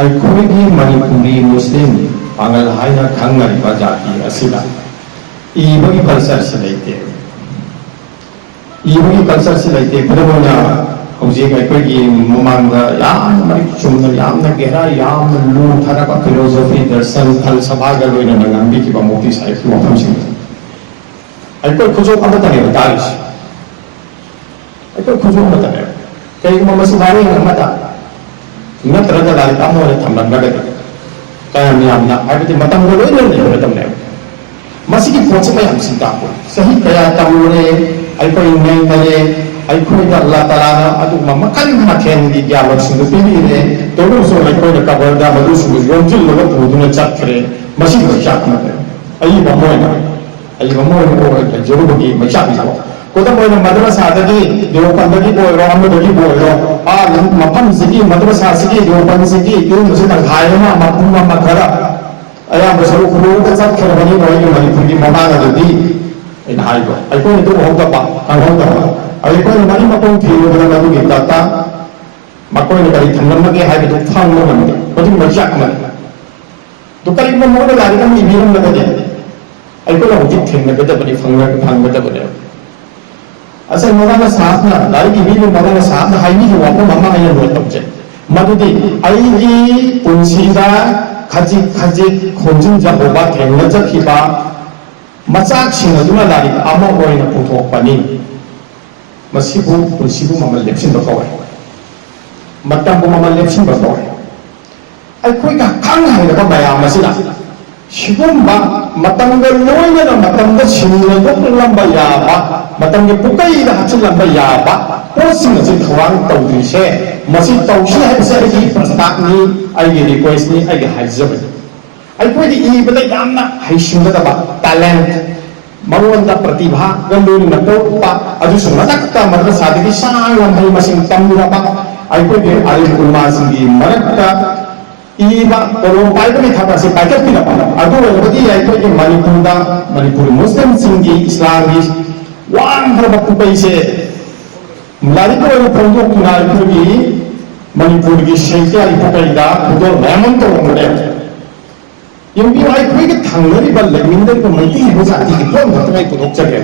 ꯑꯩꯈꯣꯏꯒꯤ ꯃꯅꯤꯄꯨꯔꯤ ꯃꯨꯁꯂꯤꯝ ꯄꯥꯡꯒꯜ ꯍꯥꯏꯅ ꯈꯪꯅꯔꯤꯕ ꯖꯥꯇꯤ ꯑꯁꯤꯗ ꯏꯕꯒꯤ ꯀꯜꯆꯔꯁꯤ ꯂꯩꯇꯦ. ꯏꯕꯒꯤ ꯀꯜꯆꯔꯁꯤ ꯂꯩꯇꯦ. ꯈꯨꯗꯝ ꯑꯣꯏꯅ ꯍꯧꯖꯤꯛ ꯑꯩꯈꯣꯏꯒꯤ ꯃꯃꯥꯡꯗ ꯌꯥꯝꯅ ꯃꯔꯤꯛ ꯆꯨꯝꯅ ꯌꯥꯝꯅ ꯒꯦꯔꯥ ꯌꯥꯝꯅ ꯂꯨꯊꯔꯕ ꯐꯤꯂꯣꯁꯣꯐꯤ ꯗꯔꯁꯟ ꯐꯜꯁꯐꯥꯒ ꯂꯣꯏꯅꯅ ꯉꯥꯡꯕꯤꯈꯤꯕ ꯃꯨꯐꯇꯤ ꯁꯥꯍꯤꯕꯀꯤ ꯋꯥꯐꯝꯁꯤꯡ ꯑꯩꯈꯣꯏ ꯈꯨꯖꯣꯛ ꯑꯃꯠꯇꯅꯦꯕ ꯇꯥꯔꯤꯁꯤ. ꯑꯩꯈꯣꯏ ꯈꯨꯖꯣꯛ ꯑꯃꯠꯇꯅꯦꯕ. ꯀꯩꯒꯨꯝꯕ ꯃꯁꯤ ꯋꯥꯔꯦꯡ ꯑꯃꯗ नत्रगा लाइक अमोने थमलंगदे कयम यामना हाइबति मतंगो लोइने लेबदमने मसिगी पोच मयम सिंतापो सही कया तमुरे अइकोइ नेंगले अइकोइ अल्लाह ताला ना अदु ममकन मथेन दी ग्यावक सिंदु पिबिरे तोडु सो अइकोइ कबरदा मदु सु योंजिल लगा पुदुना चक्रे मसिगी चाकमते अइ बमोइना को जरुबगी मचाबि जाओ खुदम ओइना मद्रसादगी देवपंदगी बोइरो अमदगी बोइरो मफमसिगी मद्रसासिगी देवपंदसिगी युमसि तंखायमा मफम मखरा अयाम सरु खुरुद चखरबनी नोइगे मनिपुरी ममानदगी इन हाइबो अइकोइ दु होतबा अंगोतबा अइकोइ मनि मकों थिरुबदा मदुगी ताता मकोइ करि थमलमगे हाइबदु फांगमो मनदे मदु मजाकमन दु करि ममोदा लारिकम इबिरम लगदे अइकोइ होजि थेंगदबनि फंगदबनि असल मदाना साहबना लाइक इबिरम मदाना साहबना हाइनी जो वापो मम्मा हाइना रोतबजे मदुदी आइगी पुंसीदा खजि खजि खोंजिन जबोबा थेंगना जखिबा मचाक सिंगदुना लारिक अमा ओइना पुथोकपनि मसिबु पुंसीबु ममल लेक्सिन बकौय मतंबु ममल लेक्सिन बकौय अइखोइगा खांग हाइना मयाम मसिना शिगुम्बा मतंग लोइना मतंग सिंगदु लंबा याबा मतंगे पुकैदा हचिलंबा याबा पोसिंग असे थवांग तौदिसे मसि तौसि हाइबसे आइगी प्रस्तावनी आइगी रिक्वेस्टनी आइगी हाइजबनि अइखोइदि इबदा यामना हाइसिंगदबा टैलेंट मरोंदा प्रतिभा गलोनि नटोपा अदुसु मदक्ता मद्रसादगी सांगम मसिंग तमुरबा अइखोइगे आलिम उलमासिंगी मरक्ता इबा कोरों पाइबनि थाबासे पाइकपिनबा अदुवलबदि अइखोइगे मणिपुर मुस्लिम सिंगी इस्लामी वांगरबा पुपैसे लारिको फोंदोकुना अइखोइगे मणिपुरगी सेक्यारि पुपैदा खुदोर Memon तोंगने यंबि अइखोइगे थांगरिबा लेमिंदरिबा मैति जातिगी phone खतमै पुदोकजगे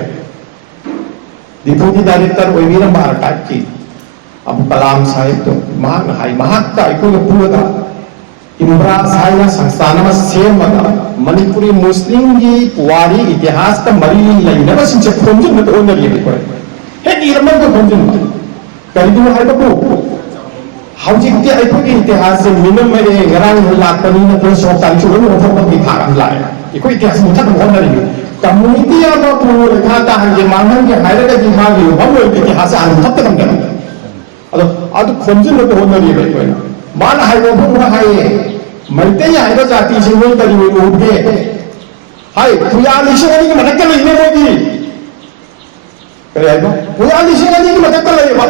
deputy director ओइबिरम archive की अबु कलाम साहिब तो महान हाई महात्ता अइखोइगे पुरदा इमराज हाइना संस्थान सेमदा मणिपुरी मुस्लिम की पुवारी इतिहास का मरी लेना सिंचे खोंजिन न ओनर ये कोई हे इरमन को खोंजिन करिदु हाइबको हौजिकते अइखोगी इतिहास से मिनम में गरांग लाकनी न तो सो तांचु न ओफम की थारम लाय इको इतिहास मुथक ओनर ये कम्युनिटी या तो रेखा ता हंगे मांगन के हाइरगा की मांगे हम इतिहास आन मुथक तम दे अदु खोंजिन न ओनर ये कोई मान हाइबो फुरा हाइए मैते हाइबा जाति से मोय करि उठे हाय पुया लिसिंगनि की मदक लइने मोगी करे हाइबो पुया लिसिंगनि की मदक लइबा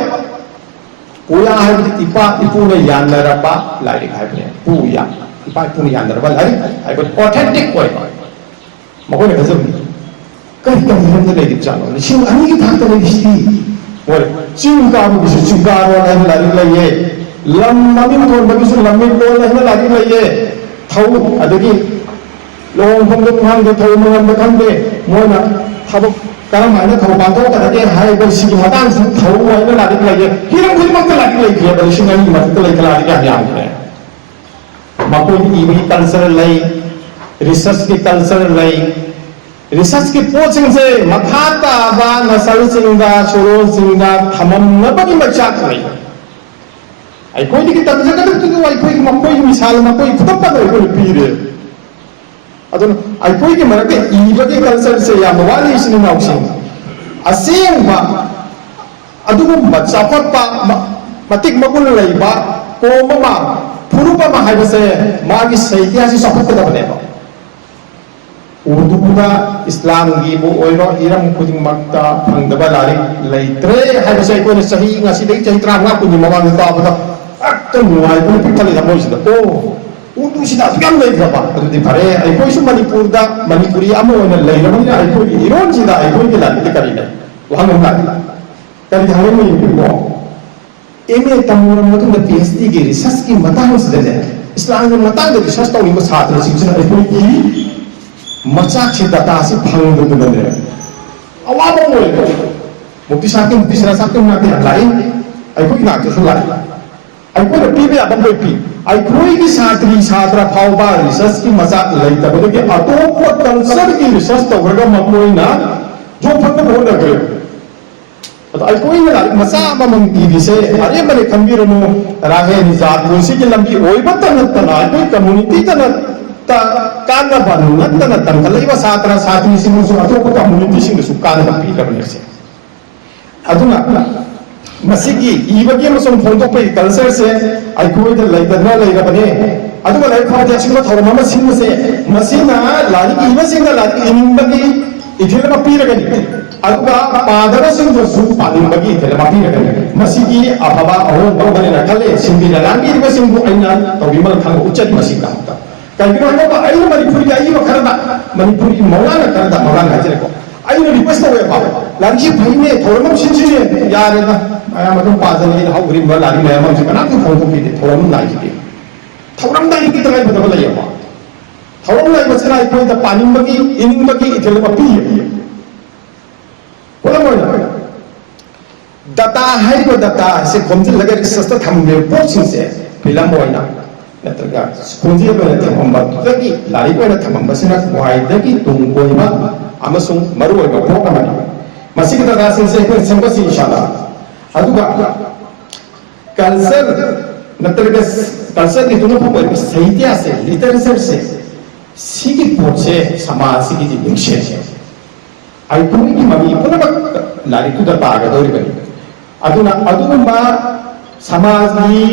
पुया हाइबि इपा इपुने यानरबा लाइक हाइबने पुया इपा इपुने यानरबा लाइक हाइबो ऑथेंटिक कोइ मकोने गजब कहि कहि ले दिचानो लिसिंग अनि की थात ले दिसि ओय चिंगाबु बिसु चिंगारो लाइक लइए लम ममिन थोन बगिसु लमिन लोन लहिना लागी लइए थौ अदगी लोन फंग फंग थौ मंगन बखंदे मोना थबक करम हाइना थौ बांथो तदे हाय बसिगी मतान सं थौ हाइना लागी लइए हिरम खुदमक लागी लइए बसिंगनि मत लइक लागी याम है मकोई इबी कल्चर लइ रिसर्च की कल्चर लइ रिसर्च की पोचिंग से मखाता बा नसल सिंगा सुरो सिंगा थमम नबगी मचाक लइ अइखोइदि की तबजगदु अइखोइगी मकोइ मिसाल मकोइ खुदपद अइखोइ पीरे अदुन अइखोइगी मरके इबगे कल्चर से या मवाली सिनि नाउसिंग असेंबा अदुगुम्बा चाफटपा मतिक मगुल लइबा कोममा फुरुपमा हाइबसे मागी साहित्य से चाफटकदबनेबा उर्दूदा इस्लाम की बो ओइरो इरम खुदिंग मक्ता फंगदबा लारिक लइत्रे हाइबसे अइखोइ सही ngasi चैत्र 35 कुनि ममांग ताबदा अक्टन नुआइ को पिक्तले दमोइसिदा ओ उर्दूसिदा याम लइखबा अदुदि फरे अइखोइसु मणिपुरदा मणिपुरी अमो ओइना लइरबनिना अइखोइगी इरोनसिदा अइखोइगी लारिक करिने वहांगम करि हाइनि बिको एमए तमुरम मतुंग पीएचडी की रिसर्च की मतांग सिदे Islam yang matang dari research tahu lima saat ini sih ini macam cerita si phang itu benar. Awal boleh mukti satu nanti lain aku nak tu sulai aku nak pilih apa boleh pilih aku ini satra phauba research ki macam lain tapi tu atau buat cancer ki research tahu mereka maklum na जो फक्त बहुत लगे तो आई कोई ना मसा अब हम टीवी से अरे बड़े खंबीर नो राहे निजात मुंशी की लंबी ओई बत्ता नत्ता ना कोई कम्युनिटी तना ता काना बानु नत्ता नत्ता कल इवा सातरा सातवी सिंह सु अतो को कम्युनिटी सिंह सु काना पी करने से अदुना मसिगी इवगे मसम फोटो पे कल्चर से आई कोई द लाइदना लाइगा बने अदुगा लाइफ फादे सिंह थोड़ा मामा सिंह से मसीना लाली इवा सिंह लाली इनिंबगी इधर में पी रखनी अगुआ पादर सिंह जो सूप पानी बगी इधर में पी रखनी मसीगी अभावा और बने ना कले सिंह भी लांगी इधर सिंह को आइना तो विमल खान उच्चत मसीग का होता कहीं भी ना वो आइना मणिपुरी आई वो करना मणिपुरी मौलाना करना मौलाना है जेको आइना रिक्वेस्ट हो गया बाबा लांगी भाई ने थोड़ा हम सिंची ने यार ना आया मतलब पादर ने हाउ ग्रीन वाला लारी में हम जो करना तो फोन को पी दे थोड़ा हम लाइक दे थोड़ा हम लाइक की तरह बता बता ये बात थोड़ा लाइक बचना एक कोई द पानी बगी इनिंग बगी इधर में पी बोला Mona data hai ko data se khomji laga research ta thambe portion se filam moina natraga khomji ko na thamamba taki lari ko na thamamba sina wai dagi tung ko ma amasung maru ko ko kamani masig data se ko samba si inshallah aduga cancer natraga cancer ni tuno ko sahitya se literature se sigi poche samaj sigi ji bingshe ai kuni ki mami puna lari tu da paga dori bani aduna aduma samaj ni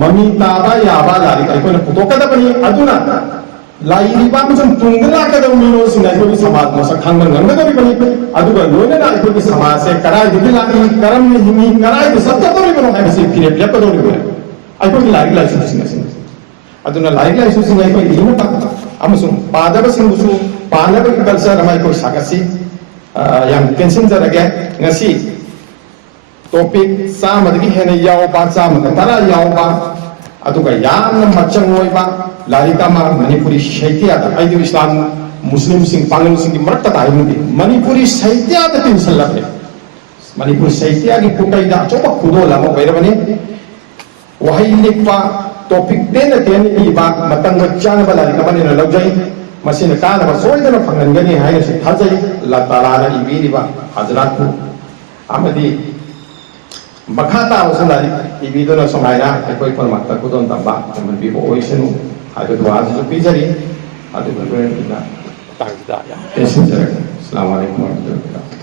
mami taba yaba lari kai kona puto kada bani aduna lai ba mu jam tungla kada mino sinai ko samaj ma sakhang man nganga dori bani aduga lone na ko samaj se karai di lari karam ni himi karai di satta dori bani hai se pire pya dori bani ai ko lari lai su sinai aduna lari lai su sinai ko ina ta amasung padaba singsu panaba culture amai ko sagasi yang tension jarage ngasi topic samadagi hena yaw ba samada tara yaw ba aduga yamna machang oi ba larika ma manipuri saitya da ai islam muslim sing pangal sing marakta ta ai manipuri saitya da tin sallah manipuri saitya gi putai da choba khudo la mo baira bani wahai likpa topic den den iba matang chana bala ni kamani na lagjai masina kana ba soidana phangangani haina se thajai la taala na ibiriba hazratku amadi makhata usandari ibidona somaina ekoi parmatta kudon tamba man bi oisenu adu dua ju pijari adu berben kita tangda ya assalamualaikum warahmatullahi wabarakatuh